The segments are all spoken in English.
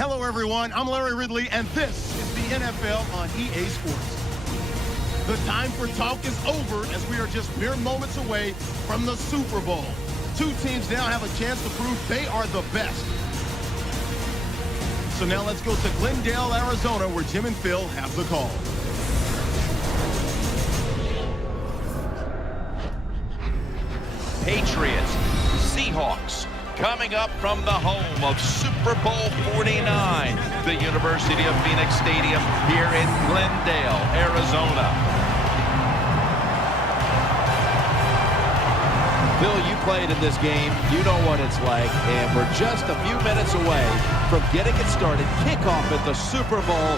Hello, everyone. I'm Larry Ridley, and this is the NFL on EA Sports. The time for talk is over as we are just mere moments away from the Super Bowl. Two teams now have a chance to prove they are the best. So now let's go to Glendale, Arizona, where Jim and Phil have the call. Patriots, Seahawks, coming up from the home of Super Bowl 49, the University of Phoenix Stadium here in Glendale, Arizona. Bill, you played in this game. You know what it's like, and we're just a few minutes away from getting it started. Kickoff at the Super Bowl.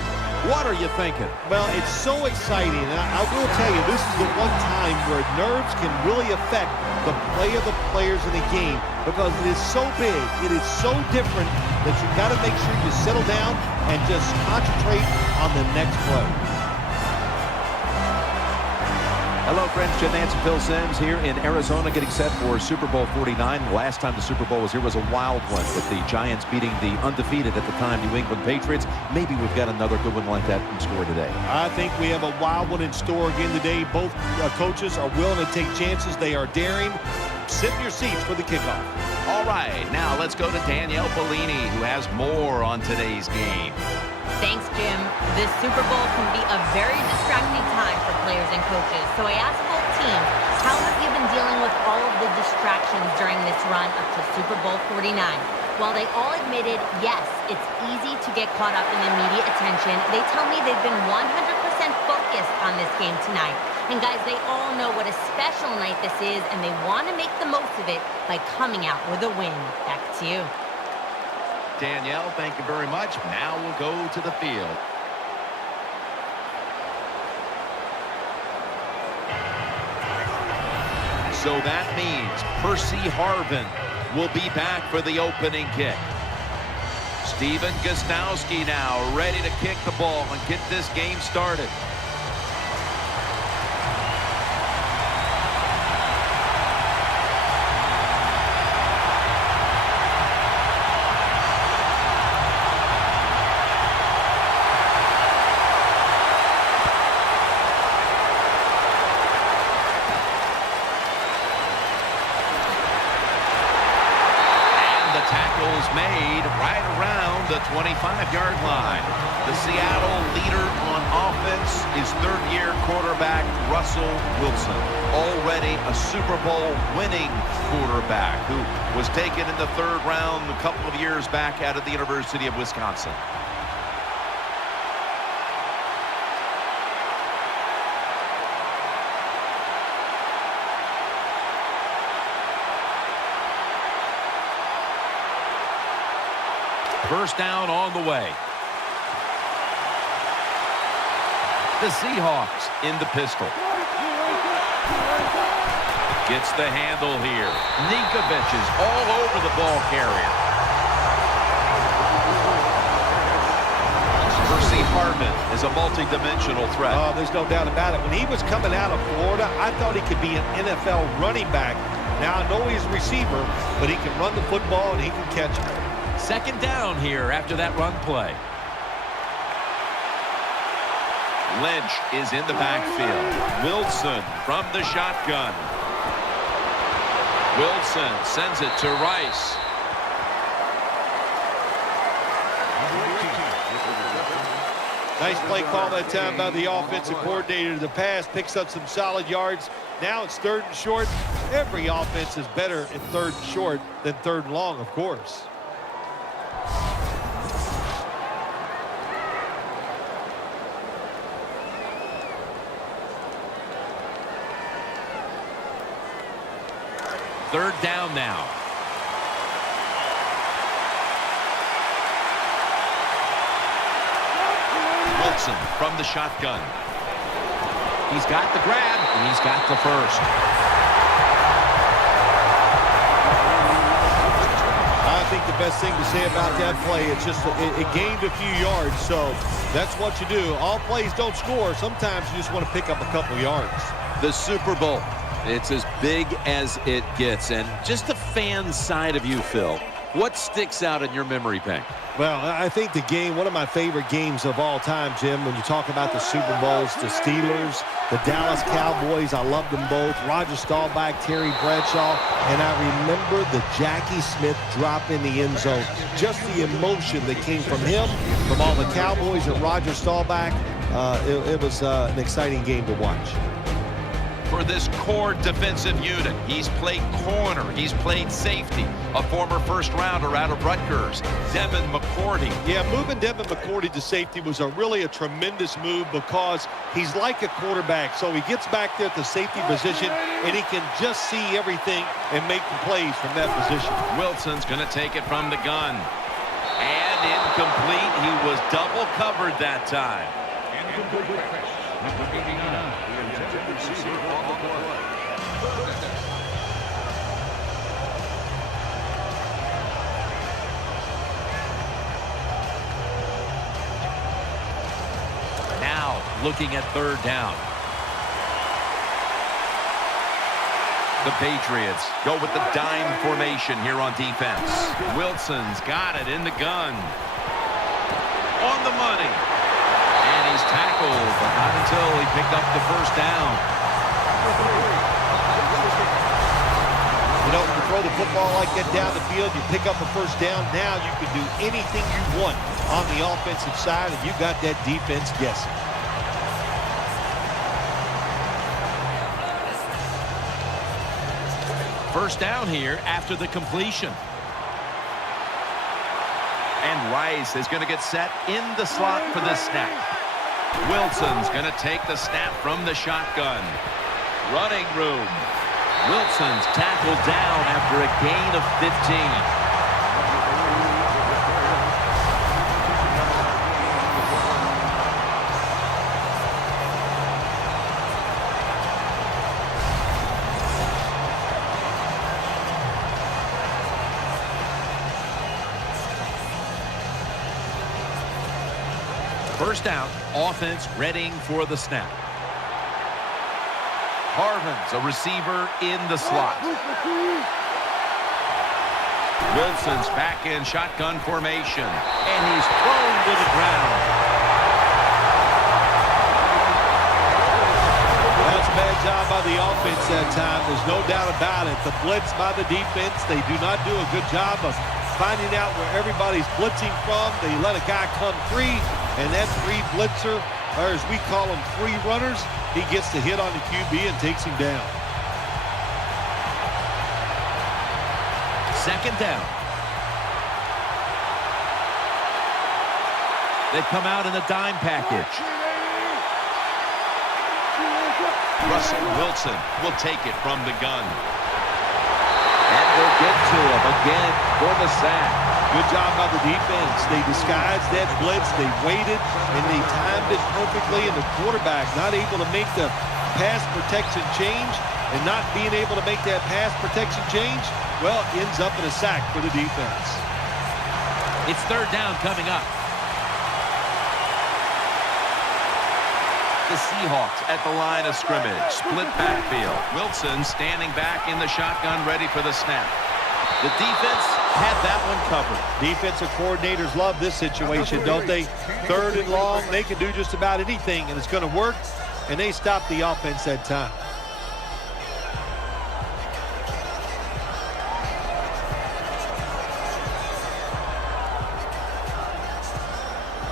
What are you thinking? Well, it's so exciting, and I will tell you, this is the one time where nerves can really affect the play of the players in the game because it is so big, it is so different that you've got to make sure you settle down and just concentrate on the next play. Hello, friends. Jim Nance and Phil Simms here in Arizona getting set for Super Bowl 49. The last time the Super Bowl was here was a wild one with the Giants beating the undefeated at the time New England Patriots. Maybe we've got another good one like that in store today. I think we have a wild one in store again today. Both coaches are willing to take chances. They are daring. Sit in your seats for the kickoff. All right, now let's go to Danielle Bellini, who has more on today's game. Thanks, Jim. This Super Bowl can be a very distracting time for players and coaches. So I asked both teams, how have you been dealing with all of the distractions during this run up to Super Bowl 49? While they all admitted, yes, it's easy to get caught up in the media attention, they tell me they've been 100% focused on this game tonight. And guys, they all know what a special night this is, and they want to make the most of it by coming out with a win. Back to you. Danielle, thank you very much. Now we'll go to the field. So that means Percy Harvin will be back for the opening kick. Steven Gostkowski now ready to kick the ball and get this game started. Made right around the 25-yard line. The Seattle leader on offense is third-year quarterback Russell Wilson, already a Super Bowl winning quarterback who was taken in the third round a couple of years back out of the University of Wisconsin. First down on the way. The Seahawks in the pistol. Gets the handle here. Ninkovich is all over the ball carrier. Percy Harvin is a multi-dimensional threat. Oh, there's no doubt about it. When he was coming out of Florida, I thought he could be an NFL running back. Now, I know he's a receiver, but he can run the football and he can catch it. Second down here after that run play. Lynch is in the backfield. Wilson from the shotgun. Wilson sends it to Rice. Nice play call that time by the offensive coordinator. The pass picks up some solid yards. Now it's third and short. Every offense is better in third and short than third and long, of course. Third down now. Wilson from the shotgun. He's got the grab, and he's got the first. I think the best thing to say about that play, it's just it gained a few yards, so that's what you do. All plays don't score. Sometimes you just want to pick up a couple yards. The Super Bowl. It's as big as it gets. And just the fan side of you, Phil, What sticks out in your memory, Pink? Well, I think the game, one of my favorite games of all time, Jim, when you talk about the Super Bowls, the Steelers, the Dallas Cowboys, I love them both. Roger Staubach, Terry Bradshaw, and I remember the Jackie Smith drop in the end zone. Just the emotion that came from him, from all the Cowboys and Roger Staubach. It was an exciting game to watch. For this core defensive unit, he's played corner, he's played safety, a former first-rounder out of Rutgers, Devin McCourty. Yeah, moving Devin McCourty to safety was really a tremendous move because he's like a quarterback. So he gets back there at the safety position, and he can just see everything and make the plays from that position. Wilson's going to take it from the gun. And incomplete. He was double covered that time. Now looking at third down. The Patriots go with the dime formation here on defense. Wilson's got it in the gun. On the money. And he's tackled, but not until he picked up the first down. You know, when you throw the football like that down the field, you pick up a first down. Now you can do anything you want on the offensive side, and you got that defense guessing. First down here after the completion. And Rice is going to get set in the slot for this snap. Wilson's going to take the snap from the shotgun. Running room. Wilson's tackled down after a gain of 15. First down, offense readying for the snap. Harvin's a receiver in the slot. Wilson's back in shotgun formation, and he's thrown to the ground. That's a bad job by the offense that time. There's no doubt about it. The blitz by the defense, they do not do a good job of finding out where everybody's blitzing from. They let a guy come free, and that free blitzer, or as we call them, free runners, he gets the hit on the QB and takes him down. Second down. They come out in the dime package. Russell Wilson will take it from the gun. And they'll get to him again for the sack. Good job by the defense. They disguised that blitz. They waited, and they timed it perfectly, and the quarterback not able to make the pass protection change, and not being able to make that pass protection change, well, ends up in a sack for the defense. It's third down coming up. The Seahawks at the line of scrimmage. Split backfield. Wilson standing back in the shotgun, ready for the snap. The defense had that one covered. Defensive coordinators love this situation, don't they? Third and long, they can do just about anything, and it's going to work, and they stop the offense that time.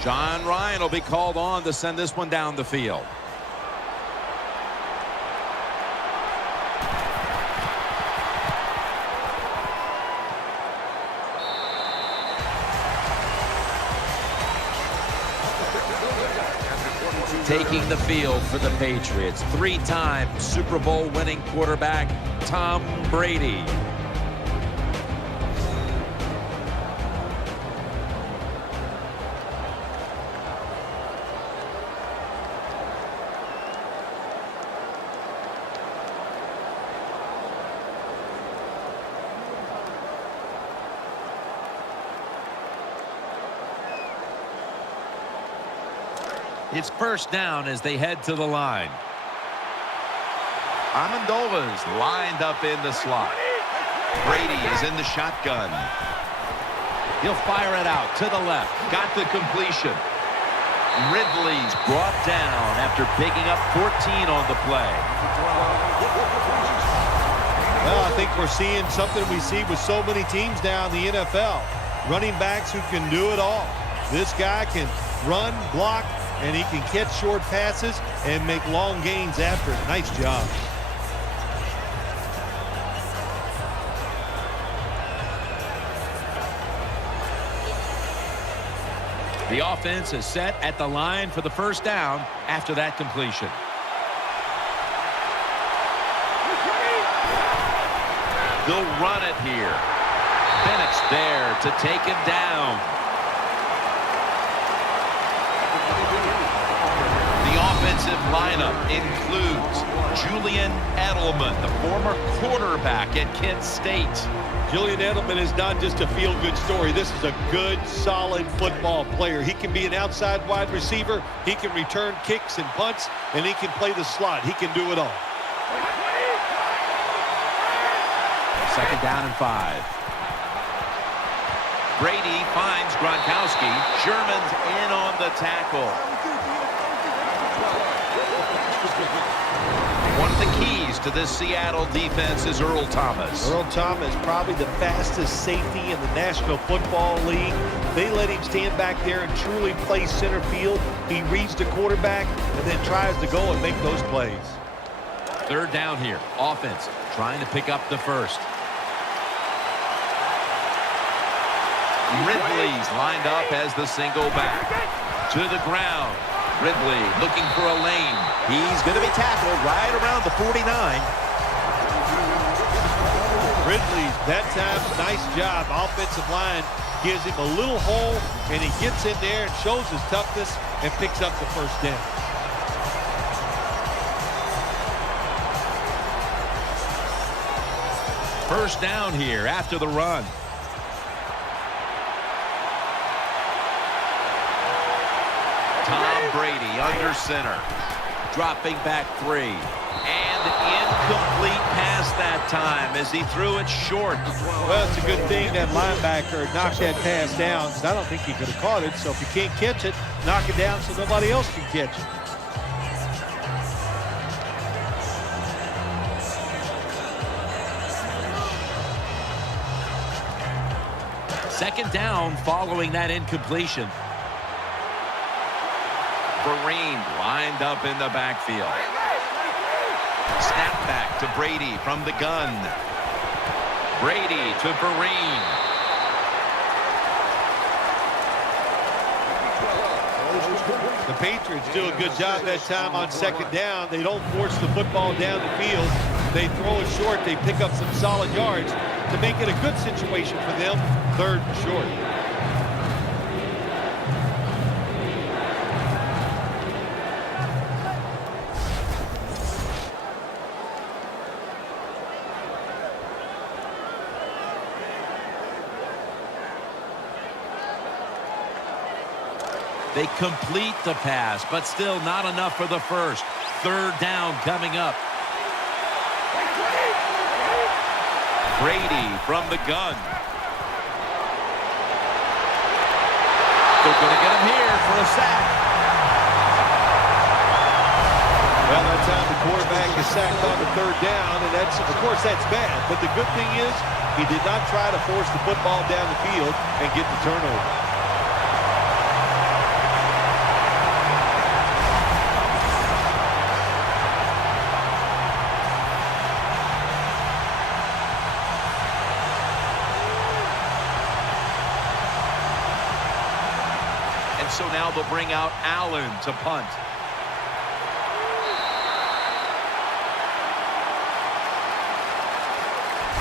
John Ryan will be called on to send this one down the field. Taking the field for the Patriots, three-time Super Bowl winning quarterback Tom Brady. It's first down as they head to the line. Amendola's lined up in the slot. Brady is in the shotgun. He'll fire it out to the left. Got the completion. Ridley's brought down after picking up 14 on the play. Well, I think we're seeing something we see with so many teams now in the NFL. Running backs who can do it all. This guy can run, block, and he can catch short passes and make long gains after it. Nice job. The offense is set at the line for the first down after that completion. They'll run it here. Bennett's there to take him down. The offensive lineup includes Julian Edelman, the former quarterback at Kent State. Julian Edelman is not just a feel-good story. This is a good, solid football player. He can be an outside wide receiver. He can return kicks and punts, and he can play the slot. He can do it all. Second down and 5. Brady finds Gronkowski. Sherman's in on the tackle. One of the keys to this Seattle defense is Earl Thomas. Earl Thomas, probably the fastest safety in the National Football League. They let him stand back there and truly play center field. He reads the quarterback and then tries to go and make those plays. Third down here. Offense trying to pick up the first. Ridley's lined up as the single back. To the ground. Ridley looking for a lane. He's going to be tackled right around the 49. Ridley, that time, nice job. Offensive line gives him a little hole, and he gets in there and shows his toughness and picks up the first down. First down here after the run. Tom Brady under center. Dropping back 3. And incomplete pass that time as he threw it short. Well, it's a good thing that linebacker knocked that pass down, because I don't think he could have caught it. So if you can't catch it, knock it down so nobody else can catch it. Second down following that incompletion. Vereen lined up in the backfield. Snap back to Brady from the gun. Brady to Vereen. The Patriots do a good job that time on second down. They don't force the football down the field. They throw it short. They pick up some solid yards to make it a good situation for them. Third and short. They complete the pass, but still not enough for the first. Third down coming up. Brady from the gun. They're going to get him here for a sack. Well, that time the quarterback is sacked on the third down, and that's, of course, that's bad. But the good thing is he did not try to force the football down the field and get the turnover. So now they'll bring out Allen to punt.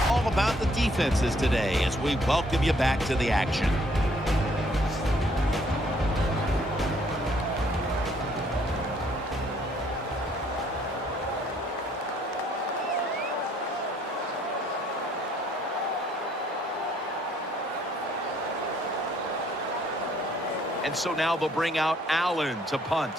All about the defenses today as we welcome you back to the action. And so now they'll bring out Allen to punt.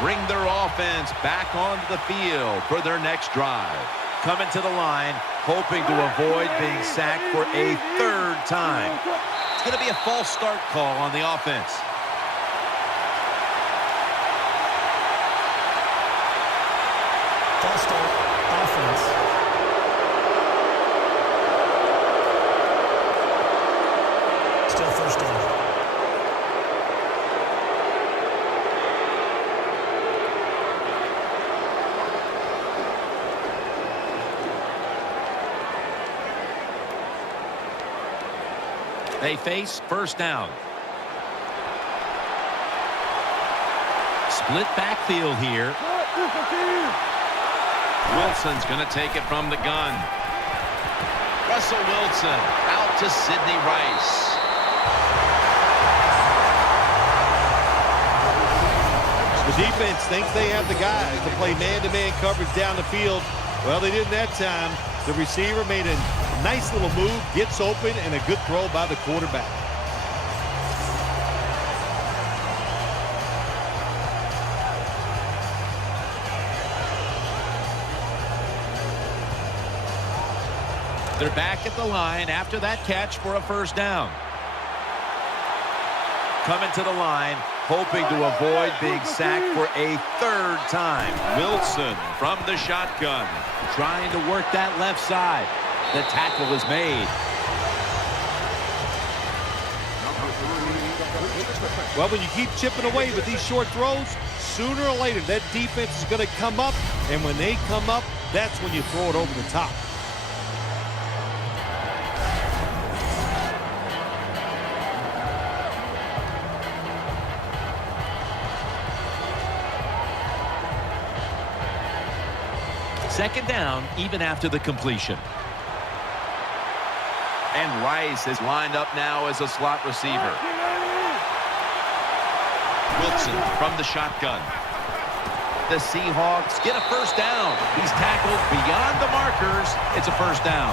bring their offense back onto the field for their next drive. Coming to the line, hoping to avoid being sacked for a third time. It's going to be a false start call on the offense. False start, offense. Still first down. They face first down. Split backfield here. Wilson's going to take it from the gun. Russell Wilson out to Sidney Rice. The defense thinks they have the guys to play man-to-man coverage down the field. Well, they didn't that time. The receiver made a nice little move, gets open, and a good throw by the quarterback. They're back at the line after that catch for a first down. Coming to the line, hoping to avoid being sacked for a third time. Wilson from the shotgun, Trying to work that left side. The tackle is made. Well, when you keep chipping away with these short throws, sooner or later that defense is going to come up, and when they come up, that's when you throw it over the top. Second down, even after the completion. and Rice is lined up now as a slot receiver. Wilson from the shotgun. The Seahawks get a first down. He's tackled beyond the markers. It's a first down.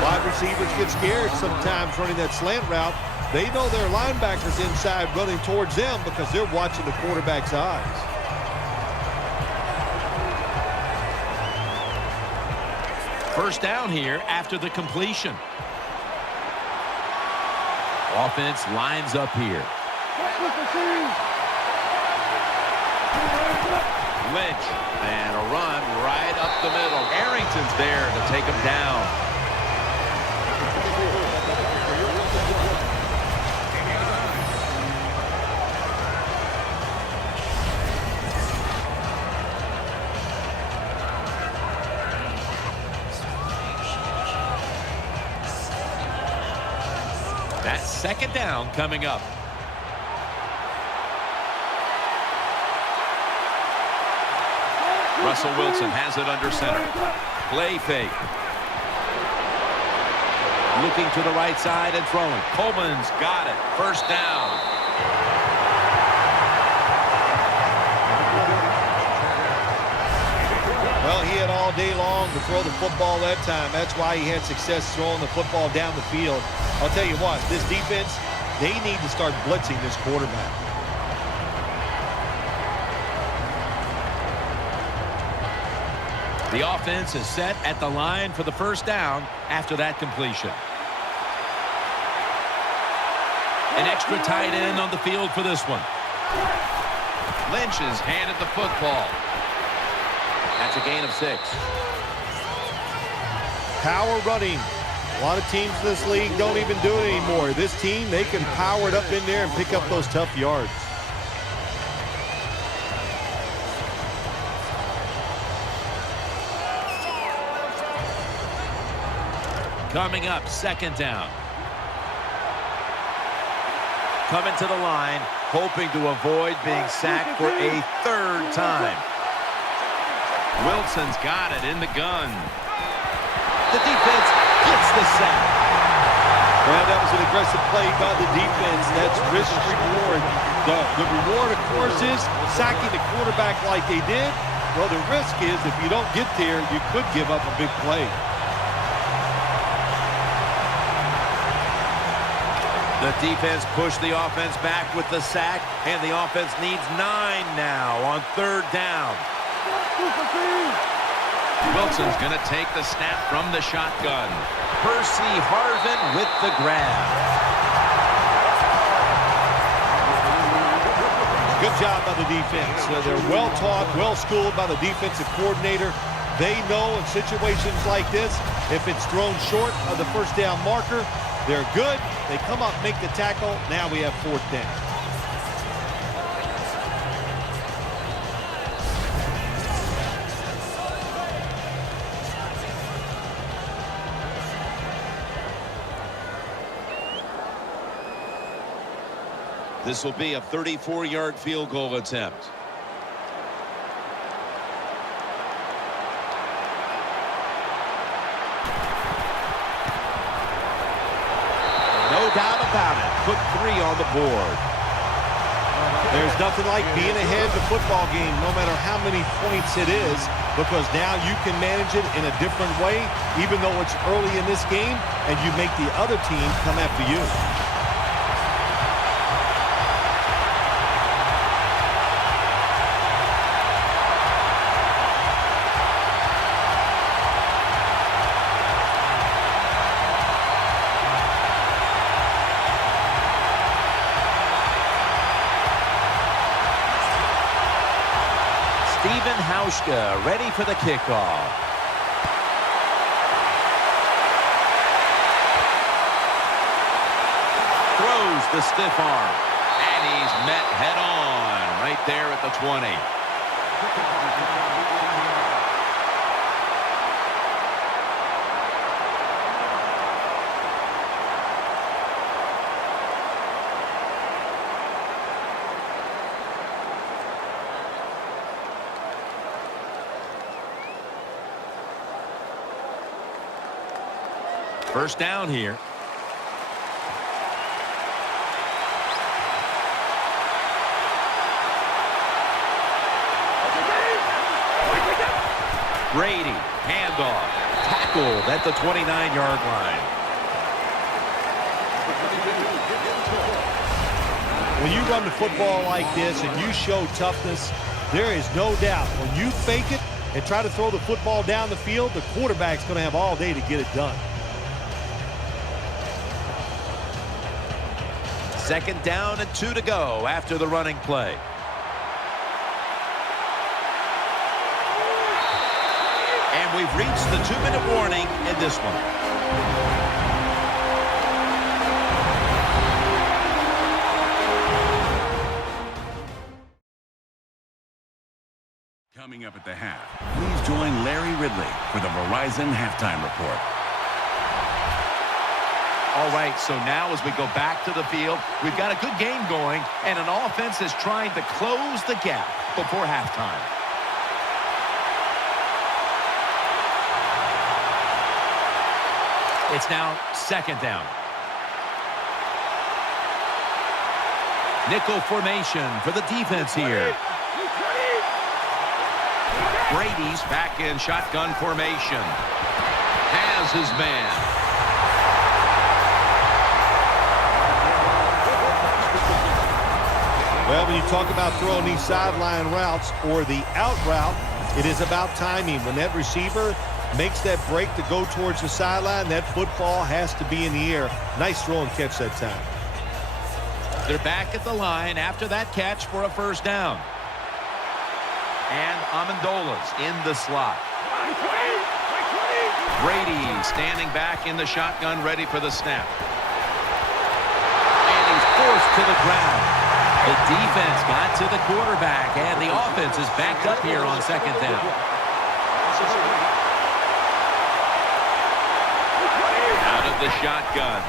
Wide receivers get scared sometimes running that slant route. They know their linebackers inside running towards them because they're watching the quarterback's eyes. First down here after the completion. Offense lines up here. Lynch, and a run right up the middle. Arrington's there to take him down. That's second down coming up. Russell Wilson has it under center. Play fake. Looking to the right side and throwing. Coleman's got it. First down. Well, he had all day long to throw the football that time. That's why he had success throwing the football down the field. I'll tell you what, this defense, they need to start blitzing this quarterback. The offense is set at the line for the first down after that completion. An extra tight end on the field for this one. Lynch is handed the football. That's a gain of 6. Power running. A lot of teams in this league don't even do it anymore. This team, they can power it up in there and pick up those tough yards. Coming up, second down. Coming to the line, hoping to avoid being sacked for a third time. Wilson's got it in the gun. The defense gets the sack. Well, that was an aggressive play by the defense. That's risk reward. The reward, of course, is sacking the quarterback like they did. Well, the risk is if you don't get there, you could give up a big play. The defense pushed the offense back with the sack, and the offense needs 9 now on 3rd down. Wilson's going to take the snap from the shotgun. Percy Harvin with the grab. Good job by the defense. They're well-taught, well-schooled by the defensive coordinator. They know in situations like this, if it's thrown short of the 1st down marker, they're good. They come up, make the tackle. Now we have 4th down. This will be a 34-yard field goal attempt. No doubt about it. Put 3 on the board. There's nothing like being ahead in the football game, no matter how many points it is, because now you can manage it in a different way, even though it's early in this game, and you make the other team come after you. Ready for the kickoff. Throws the stiff arm. And he's met head on right there at the 20. First down here. Brady, handoff. Tackled at the 29-yard line. When you run the football like this and you show toughness, there is no doubt when you fake it and try to throw the football down the field, the quarterback's going to have all day to get it done. 2nd down and 2 to go after the running play. And we've reached the 2-minute warning in this one. Coming up at the half, please join Larry Ridley for the Verizon Halftime Report. All right, so now as we go back to the field, we've got a good game going, and an offense is trying to close the gap before halftime. It's now 2nd down. Nickel formation for the defense here. Brady's back in shotgun formation. Has his man. Well, when you talk about throwing these sideline routes or the out route, it is about timing. When that receiver makes that break to go towards the sideline, that football has to be in the air. Nice throw and catch that time. They're back at the line after that catch for a 1st down. And Amendola's in the slot. Brady standing back in the shotgun, ready for the snap. And he's forced to the ground. The defense got to the quarterback, and the offense is backed up here on 2nd down. Out of the shotgun.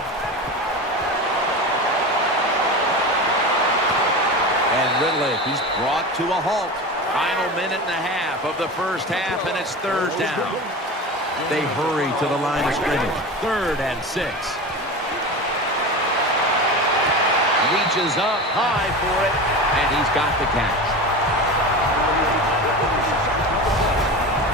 And Ridley, he's brought to a halt. Final minute and a half of the 1st half, and it's 3rd down. They hurry to the line of scrimmage. 3rd and 6. Reaches up high for it, And he's got the catch.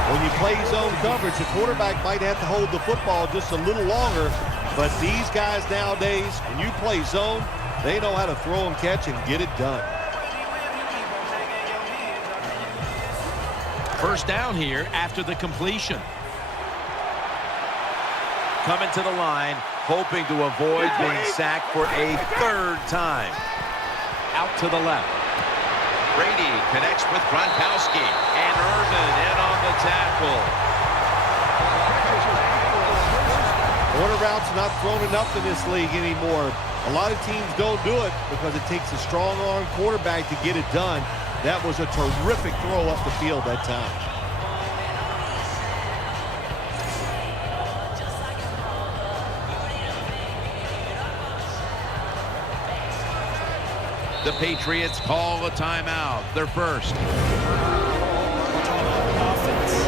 When you play zone coverage, the quarterback might have to hold the football just a little longer But these guys nowadays, when you play zone, they know how to throw and catch and get it done. First down here after the completion. Coming to the line, hoping to avoid being sacked for a third time. Out to the left. Brady connects with Gronkowski, and Irvin in on the tackle. Corner routes are not thrown enough in this league anymore. A lot of teams don't do it because it takes a strong-arm quarterback to get it done. That was a terrific throw up the field that time. The Patriots call a timeout. Their first. Offense.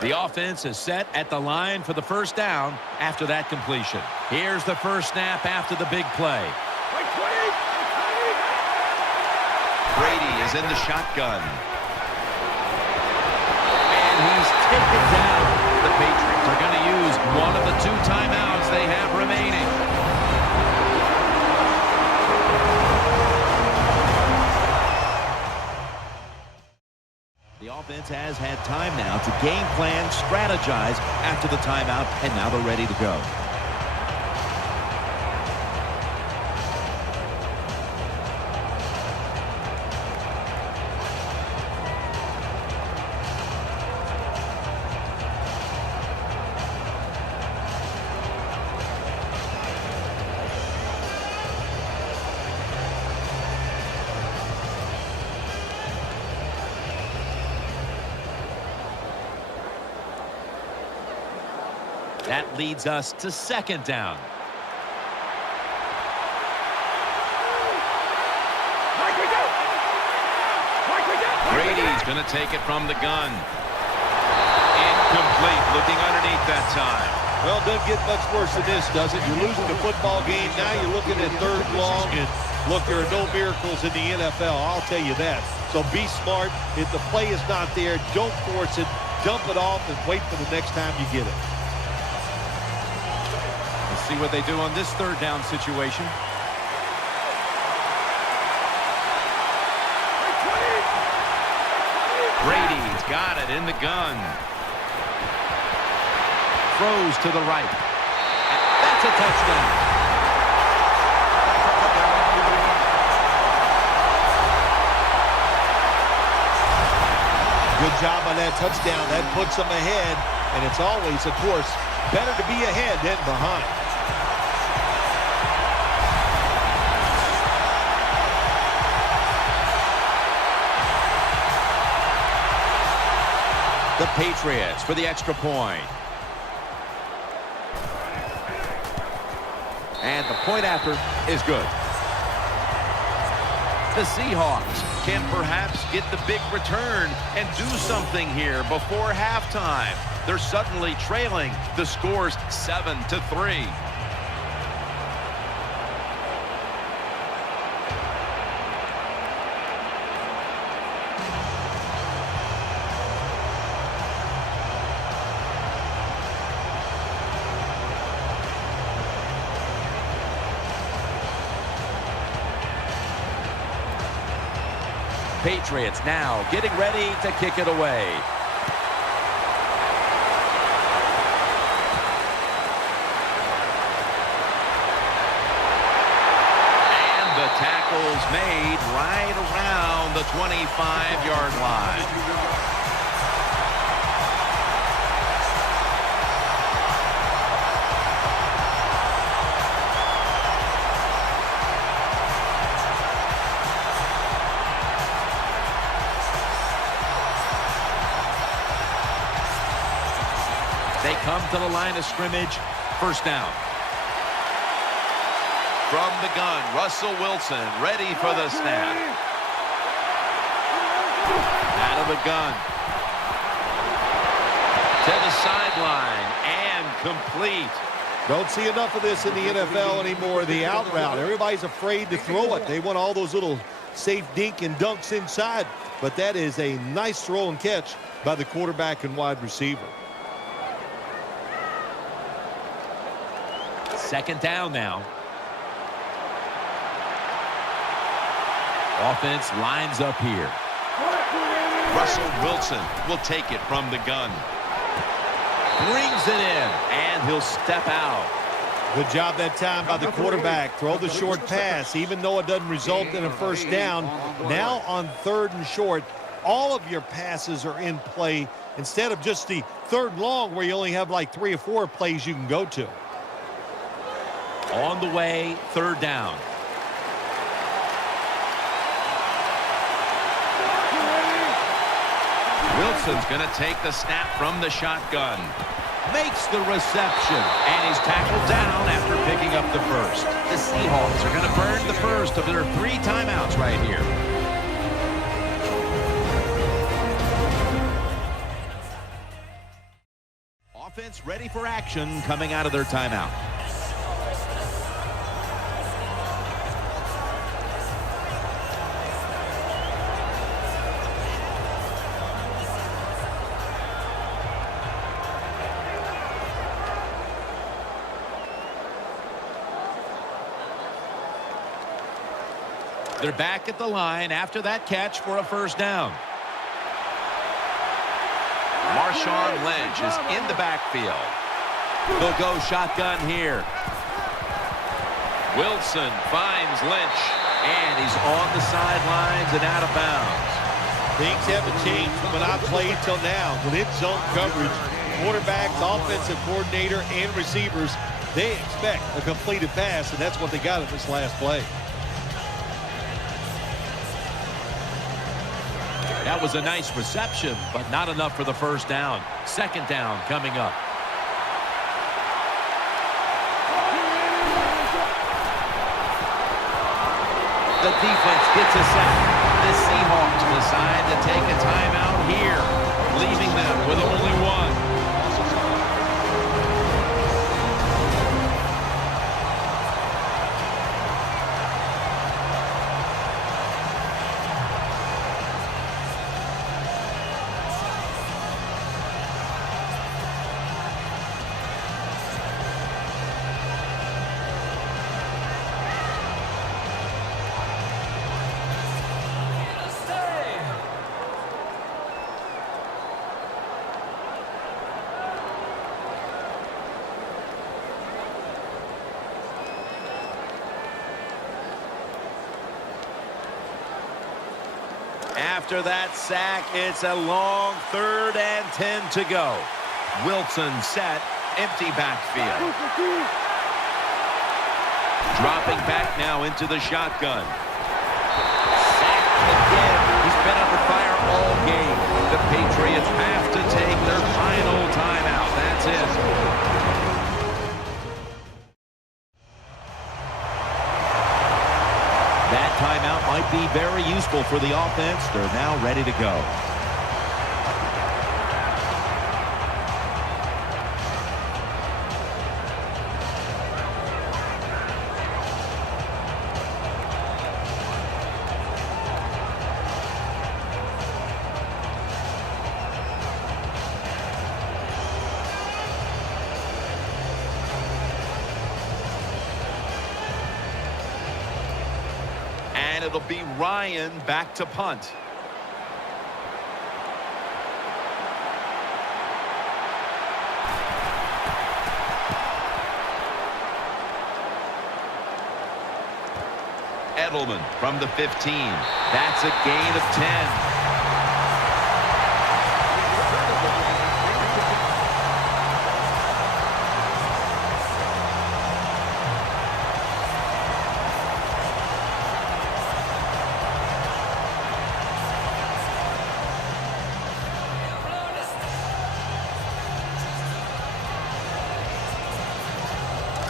The offense is set at the line for the first down after that completion. Here's the first snap after the big play. Brady is in the shotgun. And he's taken down. The Patriots are going to use one of the 2 timeouts they have remaining. The offense has had time now to game plan, strategize after the timeout, and now they're ready to go. That leads us to second down. Brady's going to take it from the gun. Incomplete. Looking underneath that time. Well, it doesn't get much worse than this, does it? You're losing the football game. Now you're looking at third long. And look, there are no miracles in the NFL. I'll tell you that. So be smart. If the play is not there, don't force it. Dump it off and wait for the next time you get it. Let's see what they do on this third down situation. Brady's got it in the gun. Throws to the right. That's a touchdown. Good job on that touchdown. That puts them ahead. And it's always, of course, better to be ahead than behind. The Patriots for the extra point. And the point after is good. The Seahawks can perhaps get the big return and do something here before halftime. They're suddenly trailing. The score's 7-3. Patriots now getting ready to kick it away. And the tackle's made right around the 25-yard line. They come to the line of scrimmage. First down. From the gun, Russell Wilson ready for the snap. Out of the gun. To the sideline and complete. Don't see enough of this in the NFL anymore, the out route. Everybody's afraid to throw it. They want all those little safe dink and dunks inside. But that is a nice throw and catch by the quarterback and wide receiver. Second down now. Offense lines up here. Russell Wilson will take it from the gun. Brings it in, and he'll step out. Good job that time by the quarterback. Throw the short pass, even though it doesn't result in a first down. Now on 3rd and short, all of your passes are in play instead of just the 3rd and long where you only have like 3 or 4 plays you can go to. On the way, 3rd down. Wilson's going to take the snap from the shotgun. Makes the reception, and he's tackled down after picking up the first. The Seahawks are going to burn the first of their 3 timeouts right here. Offense ready for action coming out of their timeout. They're back at the line after that catch for a first down. Marshawn Lynch is in the backfield. They'll go shotgun here. Wilson finds Lynch, and he's on the sidelines and out of bounds. Things haven't changed from when I played till now. When it's zone coverage, quarterbacks, offensive coordinator, and receivers, they expect a completed pass, and that's what they got in this last play. That was a nice reception, but not enough for the first down. Second down coming up. The defense gets a sack. The Seahawks decide to take a timeout here, leaving them with only 1. After that sack, it's a long 3rd and 10 to go. Wilson set, empty backfield. Dropping back now into the shotgun. Sacked again. He's been under fire all game. The Patriots have to take their final timeout. That's it. That timeout might be very useful for the offense. They're now ready to go. And it'll be Ryan back to punt. Edelman from the 15. That's a gain of 10.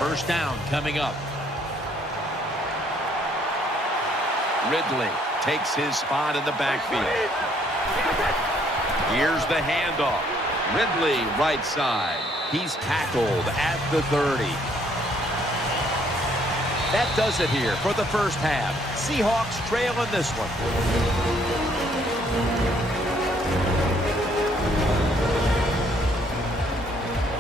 First down coming up. Ridley takes his spot in the backfield. Here's the handoff. Ridley right side. He's tackled at the 30. That does it here for the first half. Seahawks trail in this one.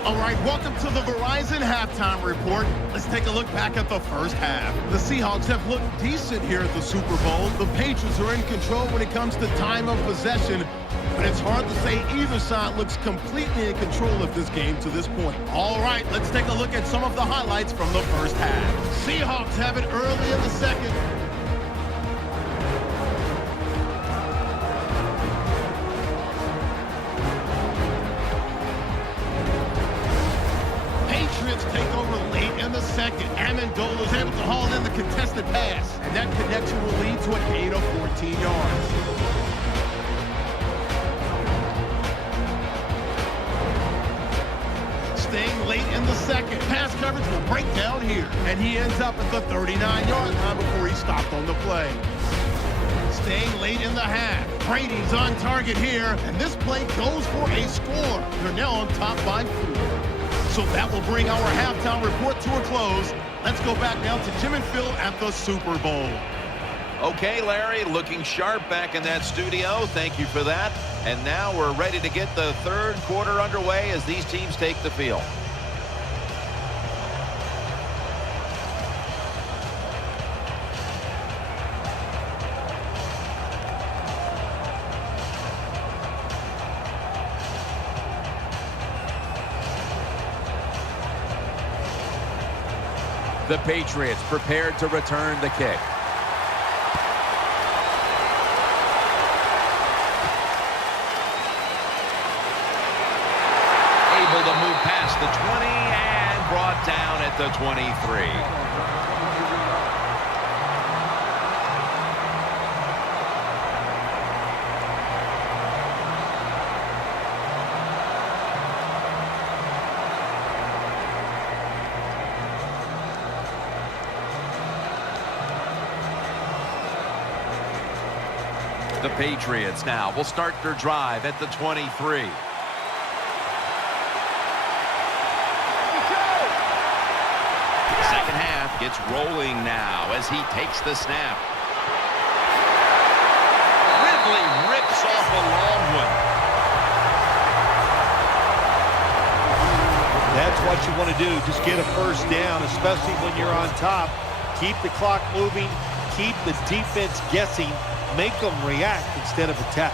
All right, welcome to the Verizon Halftime Report. Let's take a look back at the first half. The Seahawks have looked decent here at the Super Bowl. The Patriots are in control when it comes to time of possession, but it's hard to say either side looks completely in control of this game to this point. All right, let's take a look at some of the highlights from the first half. Seahawks have it early in the second. Patriots take over late in the second. Amendola is able to haul in the contested pass, and that connection will lead to a gain of 14 yards. Staying late in the second. Pass coverage will break down here, and he ends up at the 39-yard line before he stopped on the play. Staying late in the half. Brady's on target here, and this play goes for a score. They're now on top by 4. So that will bring our halftime report to a close. Let's go back now to Jim and Phil at the Super Bowl. Okay, Larry, looking sharp back in that studio. Thank you for that. And now we're ready to get the third quarter underway as these teams take the field. The Patriots prepared to return the kick. Able to move past the 20 and brought down at the 23. The Patriots now will start their drive at the 23. Second half gets rolling now as he takes the snap. Ridley rips off a long one. That's what you want to do. Just get a first down, especially when you're on top. Keep the clock moving. Keep the defense guessing. Make them react instead of attack.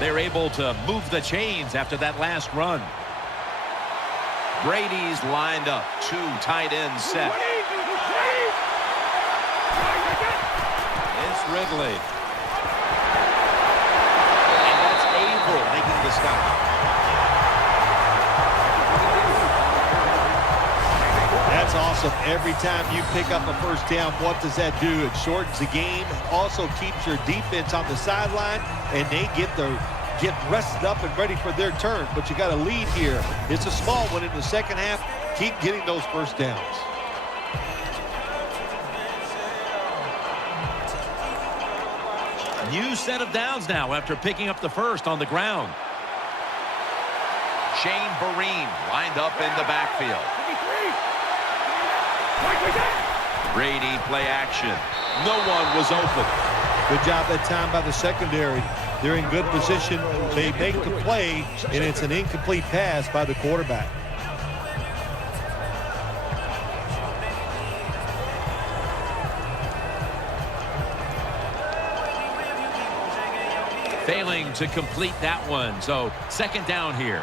They're able to move the chains after that last run. Brady's lined up. 2 tight ends set. It's Ridley. Making the stop. That's awesome. Every time you pick up a first down, what does that do? It shortens the game. It also keeps your defense on the sideline, and they get rested up and ready for their turn. But you got a lead here. It's a small one in the second half. Keep getting those first downs. New set of downs now after picking up the first on the ground. Shane Vereen lined up in the backfield. Brady play action. No one was open. Good job that time by the secondary. They're in good position. They make the play, and it's an incomplete pass by the quarterback. Failing to complete that one. So second down here.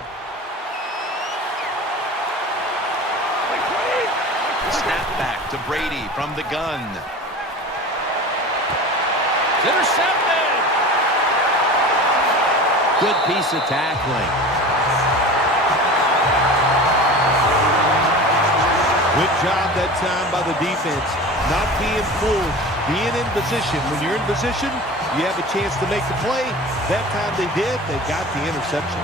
Snap back to Brady from the gun. Intercepted. Good piece of tackling. Good job that time by the defense. Not being fooled. being in position. When you're in position, you have a chance to make the play. That time they did. They got the interception.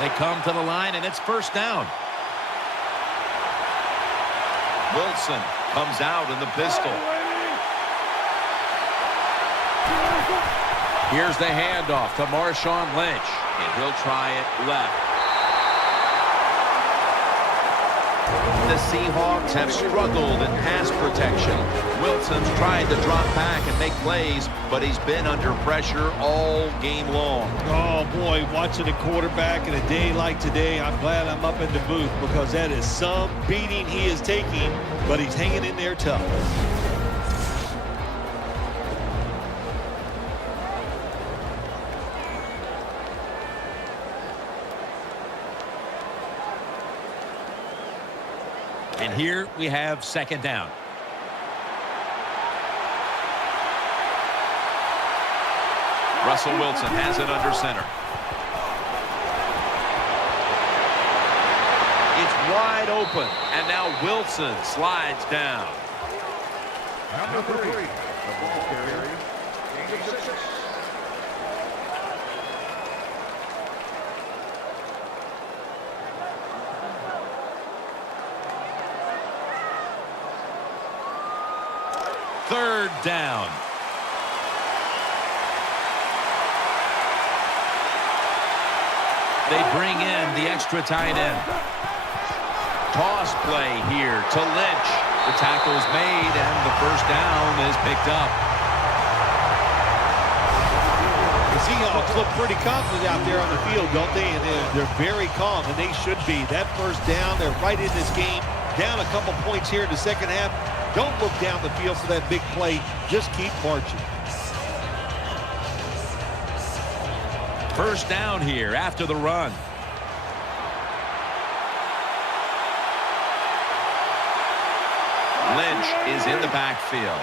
They come to the line, and it's first down. Wilson comes out in the pistol. Here's the handoff to Marshawn Lynch, and he'll try it left. The Seahawks have struggled in pass protection. Wilson's tried to drop back and make plays, but he's been under pressure all game long. Oh, boy, watching a quarterback in a day like today, I'm glad I'm up in the booth because that is some beating he is taking, but he's hanging in there tough. And here we have second down. Russell Wilson has it under center. It's wide open, and now Wilson slides down. Number 3, the ball carrier, gain of 6. Third down. They bring in the extra tight end. Toss play here to Lynch. The tackle's made, and the first down is picked up. The Seahawks look pretty confident out there on the field, don't they? And they're very calm, and they should be. That first down, they're right in this game. Down a couple points here in the second half. Don't look down the field for that big play. Just keep marching. First down here after the run. Lynch is in the backfield.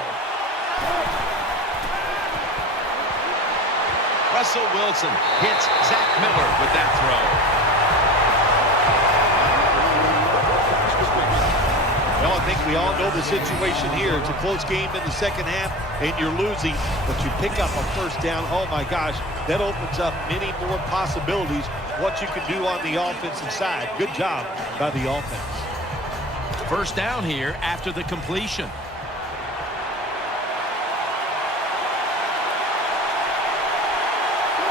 Russell Wilson hits Zach Miller with that throw. Well, I think we all know the situation here. It's a close game in the second half, and you're losing, but you pick up a first down. Oh, my gosh, that opens up many more possibilities, what you can do on the offensive side. Good job by the offense. First down here after the completion.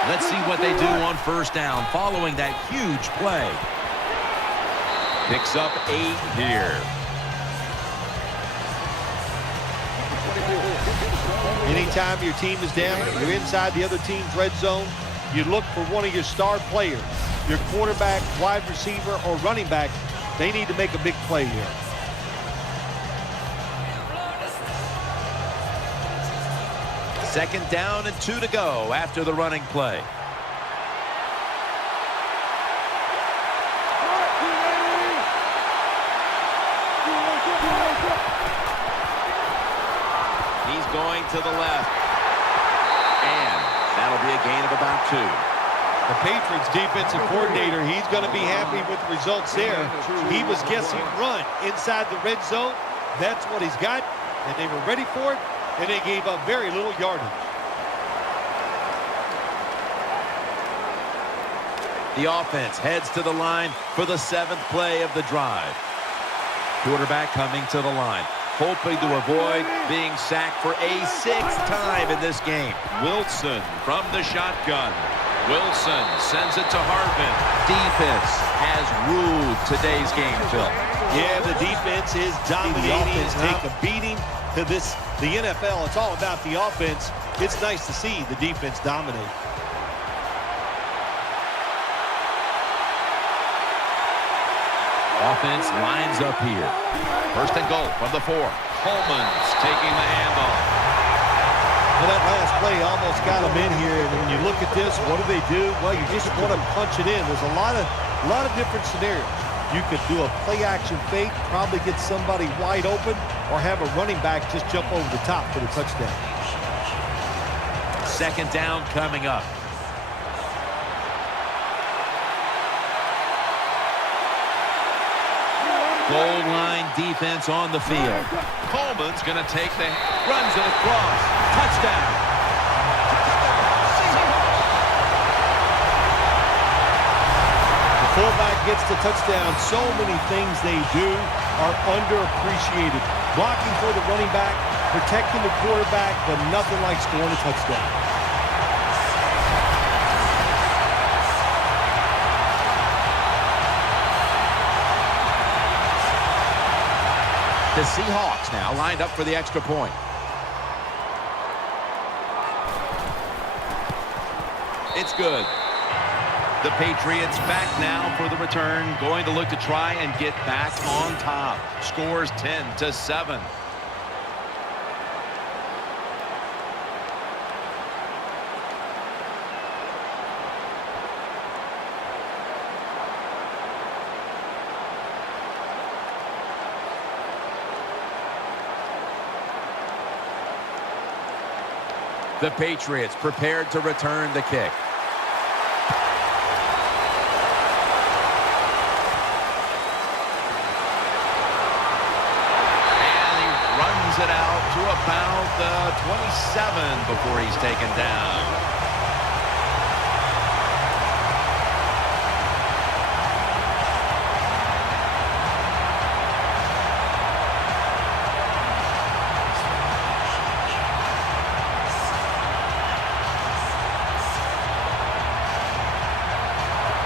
Let's see what they do on first down following that huge play. Picks up 8 here. Anytime your team is down, you're inside the other team's red zone, you look for one of your star players, your quarterback, wide receiver, or running back. They need to make a big play here. Second down and 2 to go after the running play. He's going to the left. And that'll be a gain of about 2. The Patriots defensive coordinator, he's going to be happy with the results there. He was guessing run inside the red zone. That's what he's got, and they were ready for it, and they gave up very little yardage. The offense heads to the line for the 7th play of the drive. Quarterback coming to the line, hoping to avoid being sacked for a 6th time in this game. Wilson from the shotgun. Wilson sends it to Harvin. Defense has ruled today's game, Phil. Yeah, the defense is dominating. Take a beating to the NFL. It's all about the offense. It's nice to see the defense dominate. Offense lines up here. First and goal from the 4. Coleman's taking the handoff. Well, that last play almost got them in here. And when you look at this, what do? Well, you just want to punch it in. There's a lot of different scenarios. You could do a play-action fake, probably get somebody wide open, or have a running back just jump over the top for the touchdown. Second down coming up. Goal line defense on the field. Coleman's going to take the runs it across. Touchdown. The fullback gets the touchdown. So many things they do are underappreciated. Blocking for the running back, protecting the quarterback, but nothing like scoring a touchdown. The Seahawks now lined up for the extra point. It's good. The Patriots back now for the return. Going to look to try and get back on top. Scores 10-7. The Patriots prepared to return the kick. And he runs it out to about 27 before he's taken down.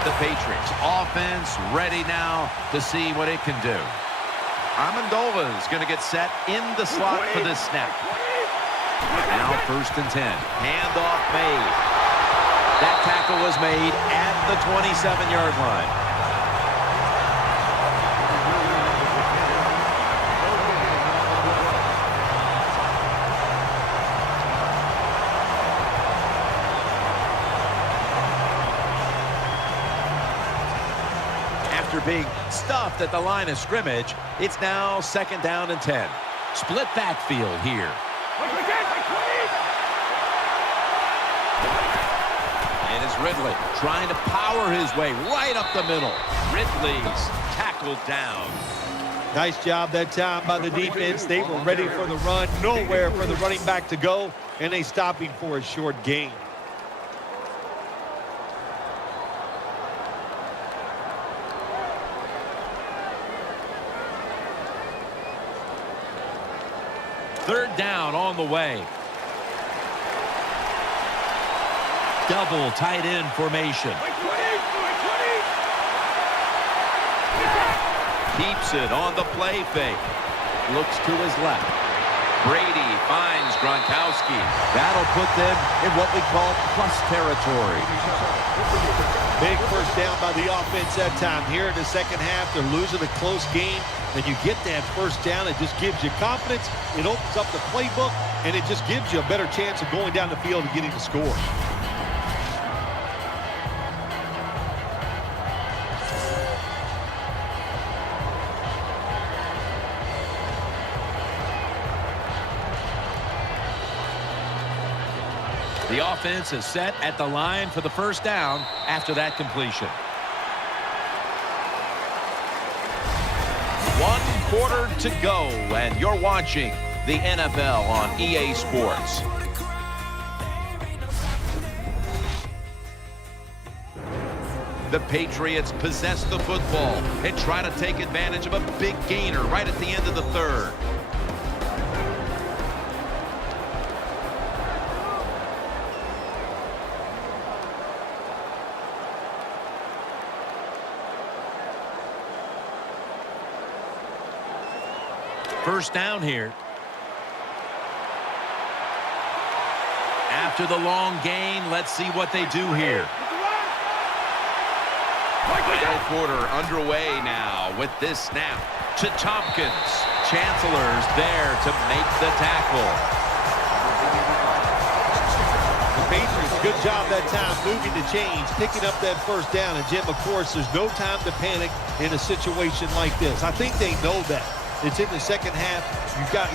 The Patriots offense ready now to see what it can do. Amendola is going to get set in the slot for this snap. Now 1st and 10. Handoff made. That tackle was made at the 27-yard line. After being stuffed at the line of scrimmage, it's now 2nd down and 10. Split backfield here. And it's Ridley trying to power his way right up the middle. Ridley's tackled down. Nice job that time by the defense. They were ready for the run. Nowhere for the running back to go, and they stopped him for a short gain. Third down on the way. Double tight end formation. Keeps it on the play fake. Looks to his left. Brady finds Gronkowski. That'll put them in what we call plus territory. Big first down by the offense that time. Here in the second half, they're losing a close game. And you get that first down, it just gives you confidence. It opens up the playbook, and it just gives you a better chance of going down the field and getting the score. The offense is set at the line for the first down after that completion. 1 quarter to go, and you're watching the NFL on EA Sports. The Patriots possess the football and try to take advantage of a big gainer right at the end of the third. First down here. After the long gain, let's see what they do here. Final quarter underway now with this snap to Tompkins. Chancellor's there to make the tackle. Good job that time moving the chains, picking up that first down. And, Jim, of course, there's no time to panic in a situation like this. I think they know that. It's in the second half.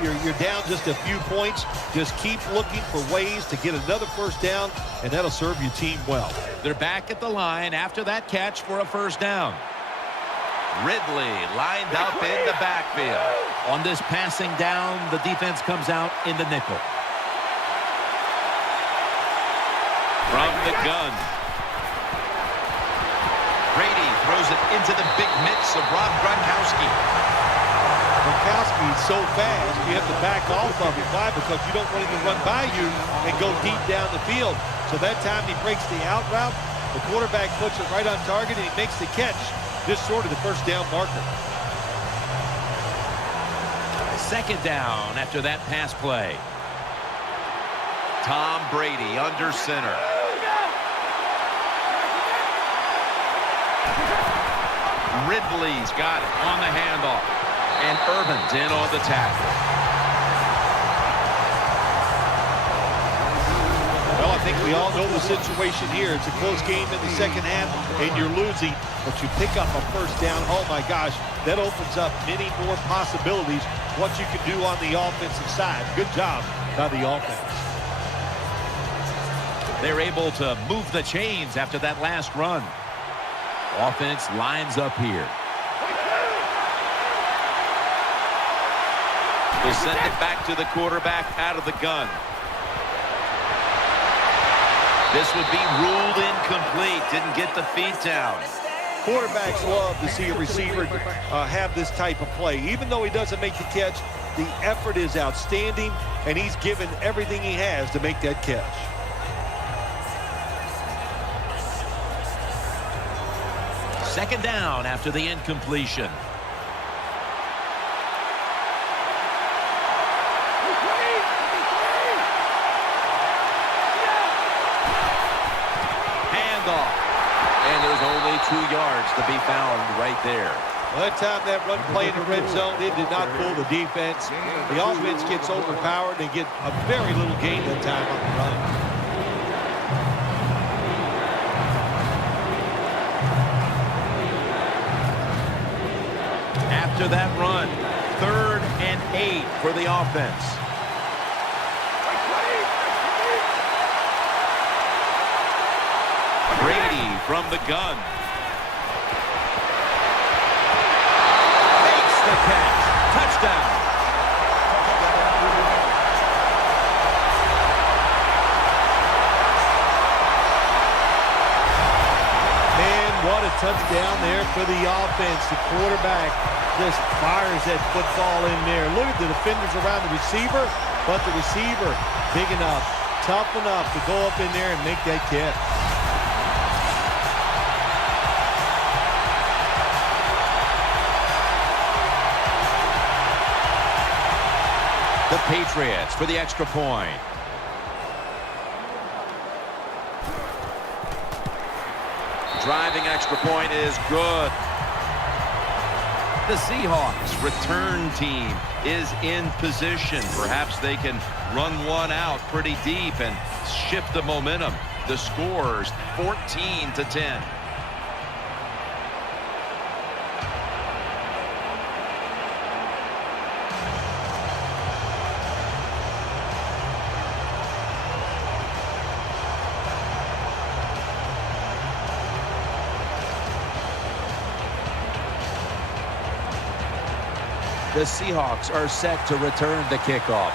You're down just a few points. Just keep looking for ways to get another first down, and that'll serve your team well. They're back at the line after that catch for a first down. Ridley lined up in the backfield. On this passing down, the defense comes out in the nickel. From the gun. Brady throws it into the big mitts of Rob Gronkowski. Gronkowski is so fast, you have to back off of him. Why? Because you don't want him to run by you and go deep down the field. So that time he breaks the out route, the quarterback puts it right on target, and he makes the catch just short of the first down marker. Second down after that pass play. Tom Brady under center. Ridley's got it on the handoff. And Urban's in on the tackle. Well, I think we all know the situation here. It's a close game in the second half, and you're losing, but you pick up a first down. Oh, my gosh, that opens up many more possibilities, what you can do on the offensive side. Good job by the offense. They're able to move the chains after that last run. Offense lines up here. They'll send it back to the quarterback out of the gun. This would be ruled incomplete. Didn't get the feet down. Quarterbacks love to see a receiver have this type of play. Even though he doesn't make the catch, the effort is outstanding, and he's given everything he has to make that catch. Second down after the incompletion. Handoff. And there's only 2 yards to be found right there. Well, that time that run play in the red zone, it did not fool the defense. The offense gets overpowered. They get a very little gain that time on the run. After that run, 3rd and 8 for the offense. Brady from the gun. Makes the catch. Touchdown. Man, what a touchdown there for the offense. The quarterback just fires that football in there. Look at the defenders around the receiver, but the receiver big enough, tough enough to go up in there and make that catch. The Patriots for the extra point. Driving extra point is good. The Seahawks return team is in position. Perhaps they can run one out pretty deep and shift the momentum. The score's 14-10. The Seahawks are set to return the kickoff.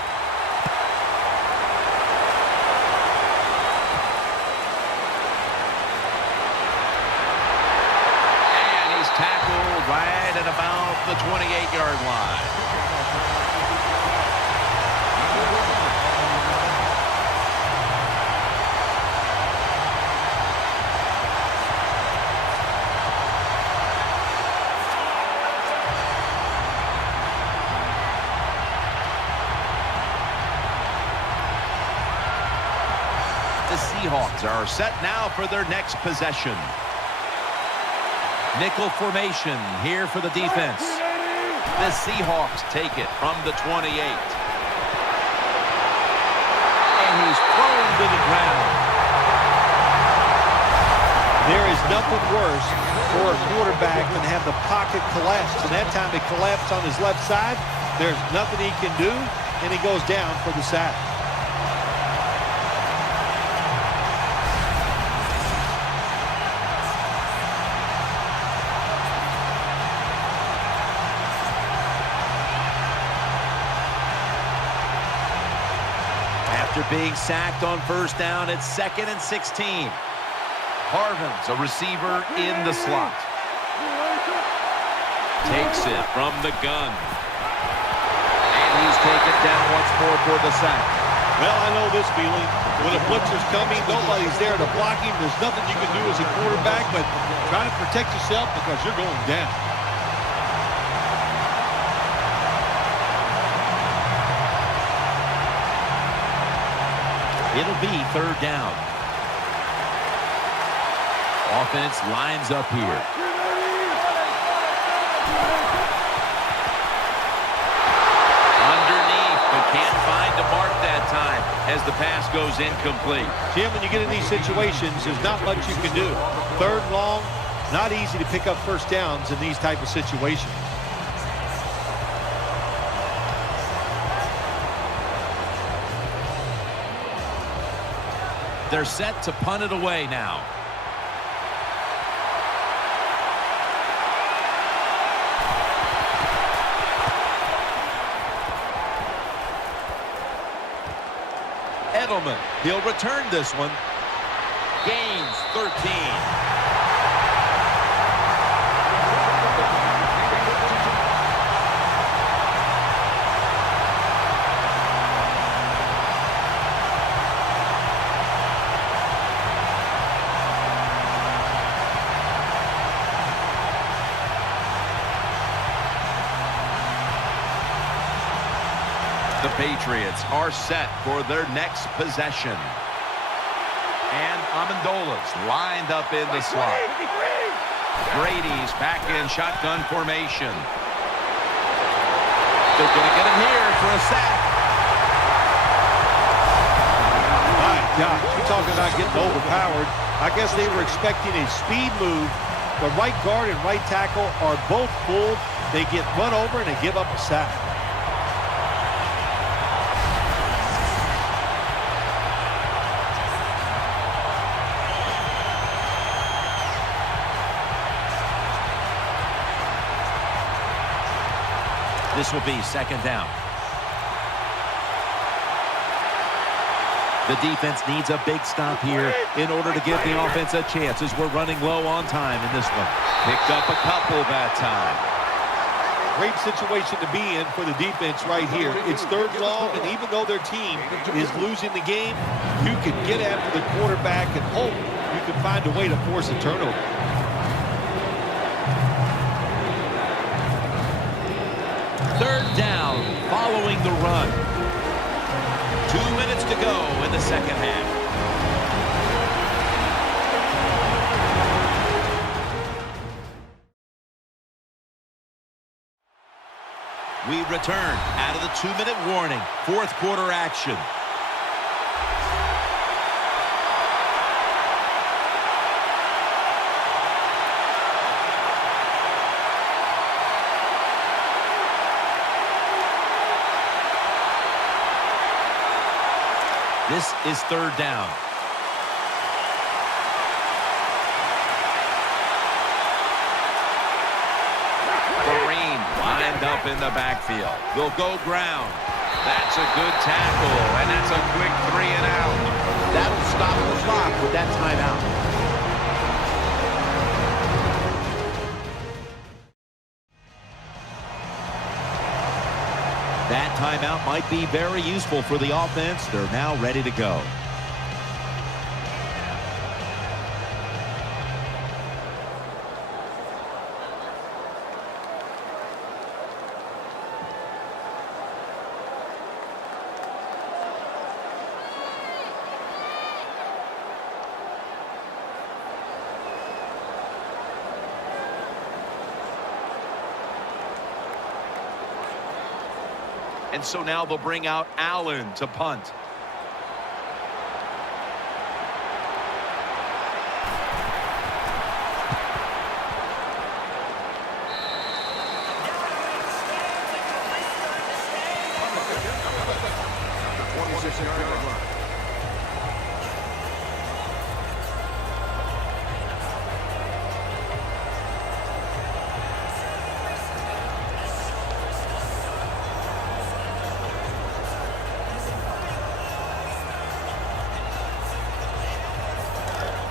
And he's tackled right at about the 28-yard line. Seahawks are set now for their next possession. Nickel formation here for the defense. The Seahawks take it from the 28. And he's thrown to the ground. nothing worse for a quarterback than have the pocket collapse. And that time it collapsed on his left side. There's nothing he can do, and he goes down for the sack. After being sacked on first down, it's 2nd and 16. Harvin's a receiver in the slot. Takes it from the gun. And he's taken down once more for the sack. Well, I know this feeling. When a blitzer's coming, nobody's there to block him. There's nothing you can do as a quarterback but try to protect yourself because you're going down. It'll be 3rd down. Offense lines up here. Underneath, but can't find the mark that time as the pass goes incomplete. Jim, when you get in these situations, there's not much you can do. 3rd and long, not easy to pick up first downs in these type of situations. They're set to punt it away now. Edelman, he'll return this one. Gains 13. The Patriots are set for their next possession. And Amendola's lined up in the slot. Brady's back in shotgun formation. They're going to get him here for a sack. My God, you're talking about getting overpowered. I guess they were expecting a speed move. The right guard and right tackle are both full. They get run over and they give up a sack. This will be 2nd down. The defense needs a big stop here in order to give the offense a chance as we're running low on time in this one. Picked up a couple that time. Great situation to be in for the defense right here. It's 3rd and long, and even though their team is losing the game, you can get after the quarterback and hope you can find a way to force a turnover. Third down following the run. 2 minutes to go in the second half. We return out of the 2-minute warning. 4th quarter action. This is 3rd down. Green lined up in the backfield. They'll go ground. That's a good tackle, and that's a quick 3 and out. That'll stop the clock with that timeout. That timeout might be very useful for the offense. They're now ready to go. And so now they'll bring out Allen to punt.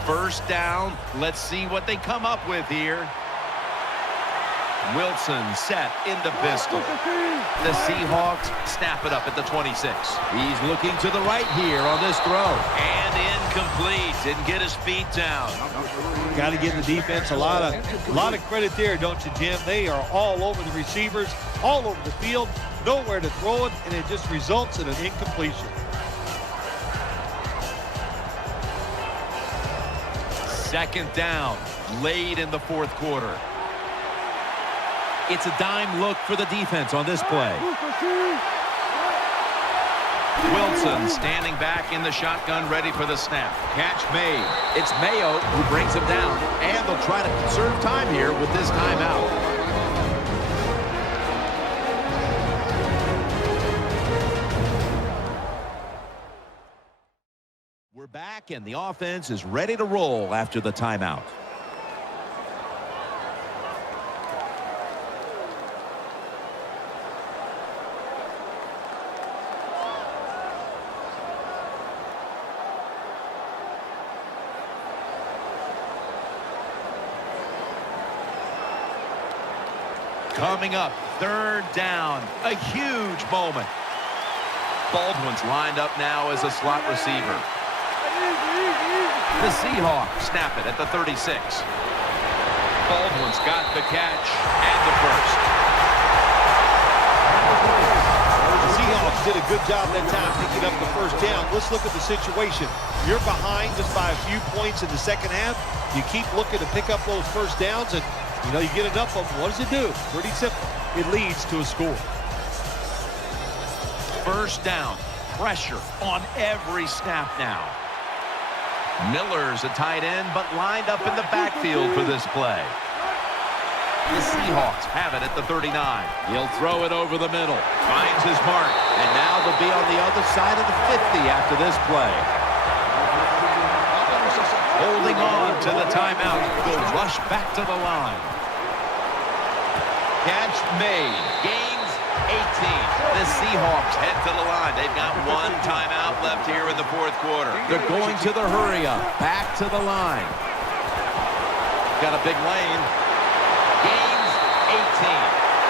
First down. Let's see what they come up with here. Wilson set in the pistol. The Seahawks snap it up at the 26. He's looking to the right here on this throw. And incomplete. Didn't get his feet down. Got to give the defense a lot of credit there, don't you, Jim? They are all over the receivers, all over the field, nowhere to throw it, and it just results in an incompletion. Second down, late in the fourth quarter. It's a dime look for the defense on this play. Wilson standing back in the shotgun, ready for the snap. Catch made. It's Mayo who brings him down, and they'll try to conserve time here with this timeout. We're back, and the offense is ready to roll after the timeout. Coming up, third down, a huge moment. Baldwin's lined up now as a slot receiver. The Seahawks snap it at the 36. Baldwin's got the catch and the first. The Seahawks did a good job that time picking up the first down. Let's look at the situation. You're behind just by a few points in the second half. You keep looking to pick up those first downs, and you know, you get enough of them. What does it do? Pretty simple. It leads to a score. First down. Pressure on every snap now. Miller's a tight end, but lined up in the backfield for this play. The Seahawks have it at the 39. He'll throw it over the middle. Finds his mark. And now they'll be on the other side of the 50 after this play. Holding on to the timeout. They'll rush back to the line. Catch made. Gains 18. The Seahawks head to the line. They've got one timeout left here in the fourth quarter. They're going to the hurry up. Back to the line. Got a big lane. Gains 18.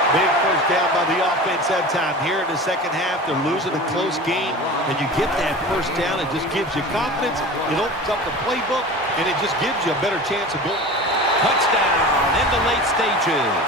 Big first down by the offense that time. Here in the second half, they're losing a close game, and you get that first down. It just gives you confidence. It opens up the playbook, and it just gives you a better chance of going. Touchdown in the late stages.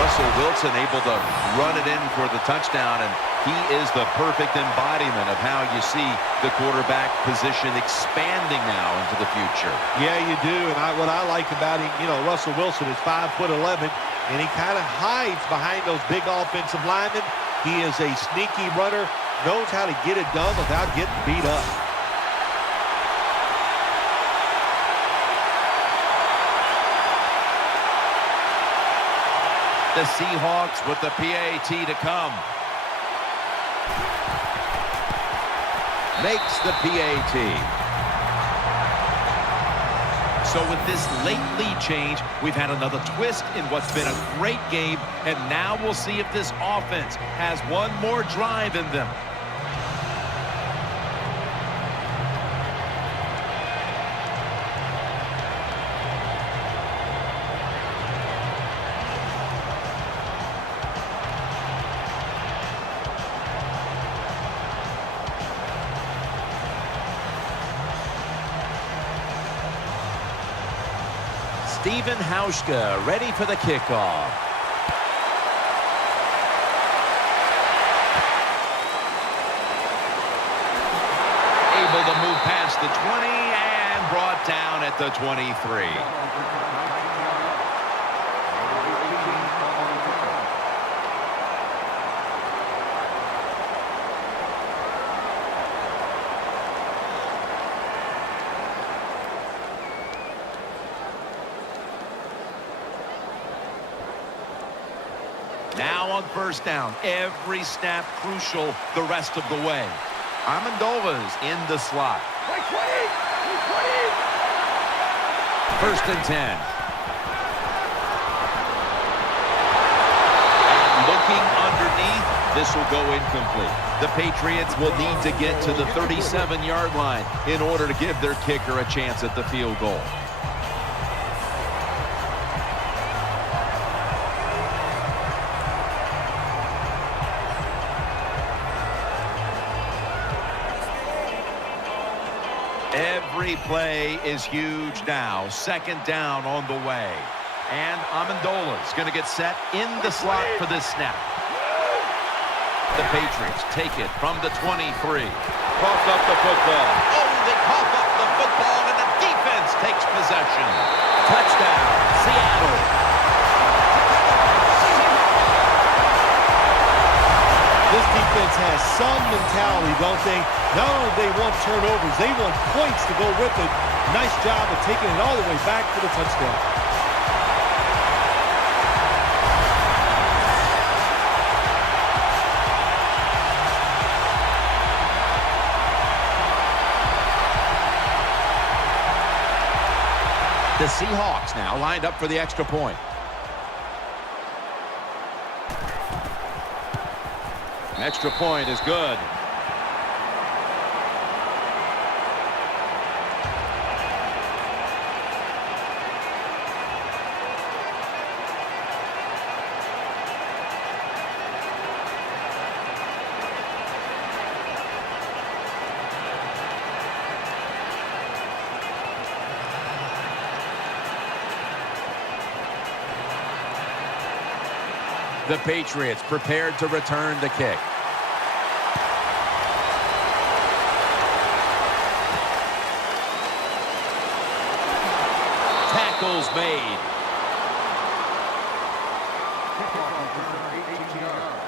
Russell Wilson able to run it in for the touchdown, and he is the perfect embodiment of how you see the quarterback position expanding now into the future. Yeah, you do, and what I like about him, you know, Russell Wilson is 5'11", and he kind of hides behind those big offensive linemen. He is a sneaky runner, knows how to get it done without getting beat up. The Seahawks with the PAT to come. Makes the PAT. So with this late lead change, we've had another twist in what's been a great game, and now we'll see if this offense has one more drive in them. Steven Hauschka ready for the kickoff. Able to move past the 20 and brought down at the 23. Now on first down, every snap crucial the rest of the way. Amendova's in the slot. First and 10. And looking underneath, This will go incomplete. The Patriots will need to get to the 37-yard line in order to give their kicker a chance at the field goal. Every play is huge now. Second down on the way. And Amendola's going to get set in the slot for this snap. The Patriots take it from the 23. Cough up the football. Oh, they cough up the football, and the defense takes possession. Touchdown, Seattle. This defense has some mentality, don't they? Not only do they want turnovers, they want points to go with it. Nice job of taking it all the way back for the touchdown. The Seahawks now lined up for the extra point. Extra point is good. The Patriots prepared to return the kick. Tackles made. Kickoff return, 18 yards.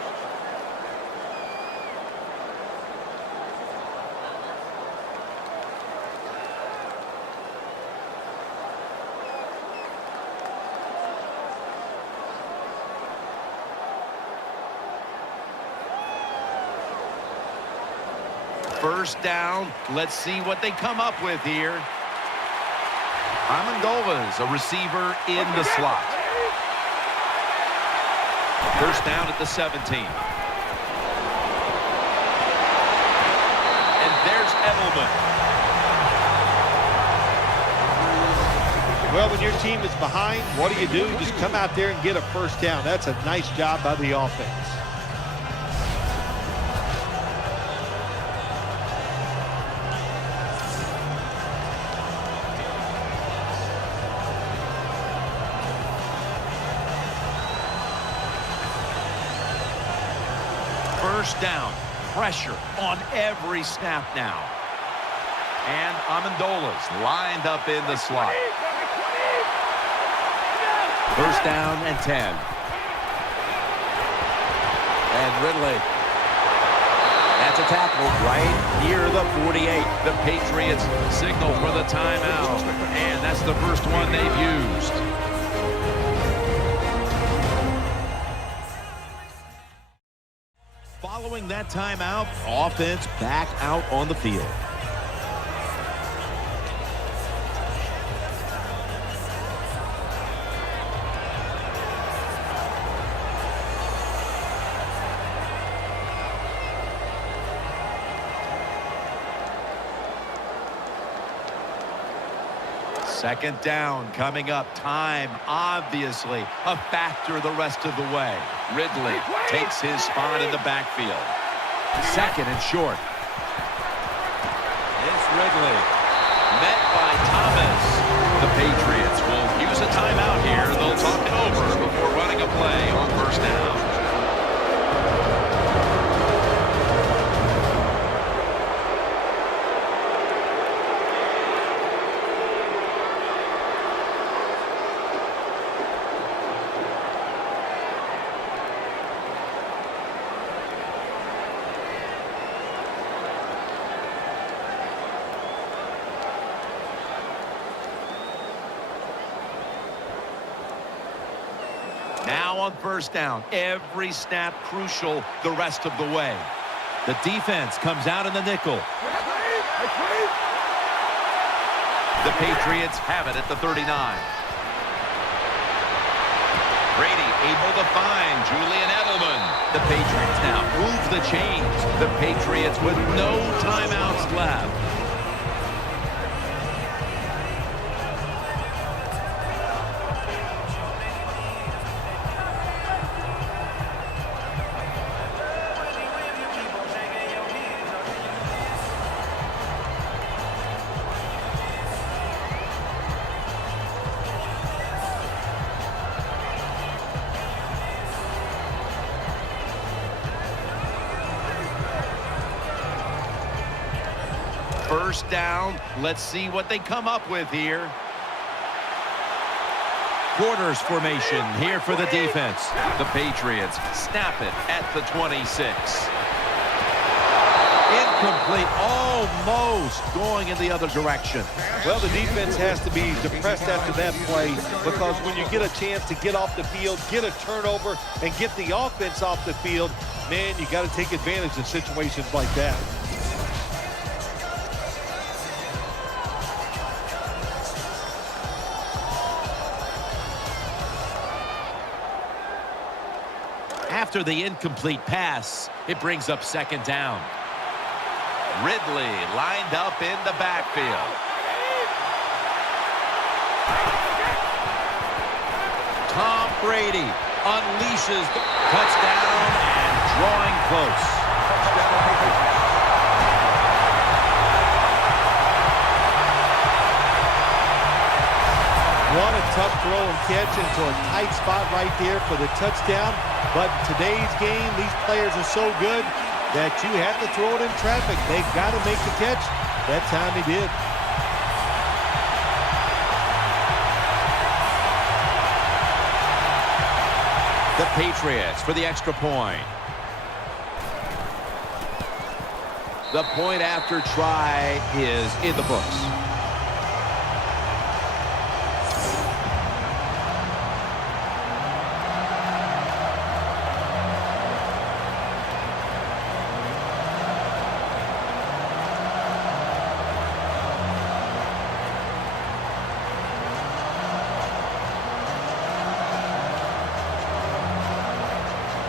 First down. Let's see what they come up with here. Amendola's a receiver in the slot. First down at the 17. And there's Edelman. Well, when your team is behind, what do? Just come out there and get a first down. That's a nice job by the offense. First down. Pressure on every snap now. And Amendola's lined up in the slot. First down and 10. And Ridley. That's a tackle right near the 48. The Patriots signal for the timeout. And that's the first one they've used. Following that timeout, offense back out on the field. Second down coming up. Time, obviously, a factor the rest of the way. Ridley takes his spot in the backfield. Second and short. It's Ridley. Met by Thomas. The Patriots will use a timeout here. They'll talk it over before running a play on first down. Now on first down, every snap crucial the rest of the way. The defense comes out in the nickel. The Patriots have it at the 39. Brady able to find Julian Edelman. The Patriots now move the chains. The Patriots with no timeouts left. First down. Let's see what they come up with here. Quarters formation here for the defense. The Patriots snap it at the 26. Incomplete, almost going in the other direction. Well, the defense has to be depressed after that play, because when you get a chance to get off the field, get a turnover, and get the offense off the field, man, you got to take advantage of situations like that. After the incomplete pass, it brings up second down. Ridley lined up in the backfield. Tom Brady unleashes the touchdown and drawing close. What a tough throw and catch into a tight spot right there for the touchdown. But today's game, these players are so good that you have to throw it in traffic. They've got to make the catch. That time he did. The Patriots for the extra point. The point after try is in the books.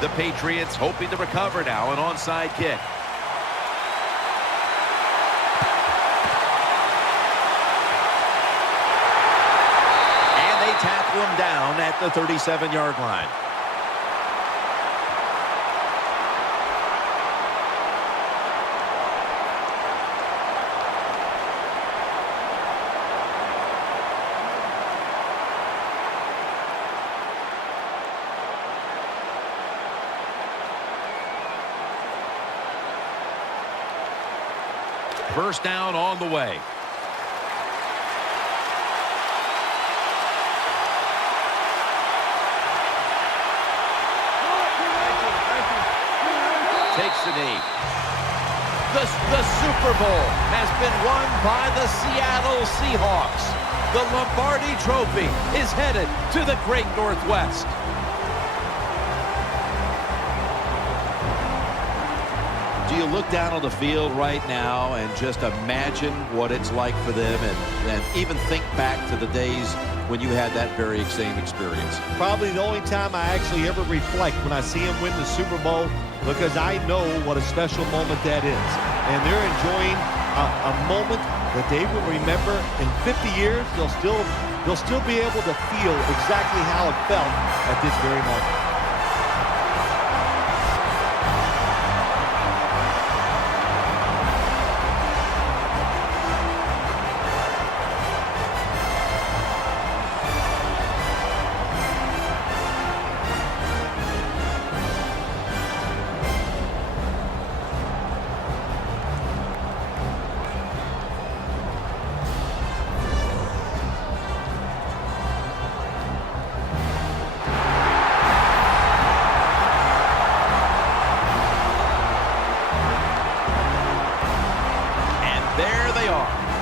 The Patriots hoping to recover now, an onside kick. And they tackle him down at the 37-yard line. First down on the way. Takes the knee. The Super Bowl has been won by the Seattle Seahawks. The Lombardi Trophy is headed to the Great Northwest. Do you look down on the field right now and just imagine what it's like for them, and even think back to the days when you had that very same experience? Probably the only time I actually ever reflect when I see them win the Super Bowl, because I know what a special moment that is. And they're enjoying a moment that they will remember in 50 years. They'll still be able to feel exactly how it felt at this very moment.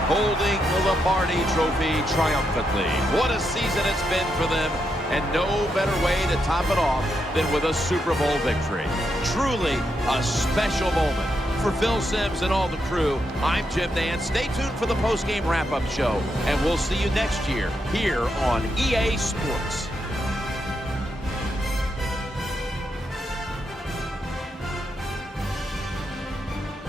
Holding the Lombardi Trophy triumphantly. What a season it's been for them, and no better way to top it off than with a Super Bowl victory. Truly a special moment. For Phil Simms and all the crew, I'm Jim Nance. Stay tuned for the post-game wrap-up show, and we'll see you next year here on EA Sports.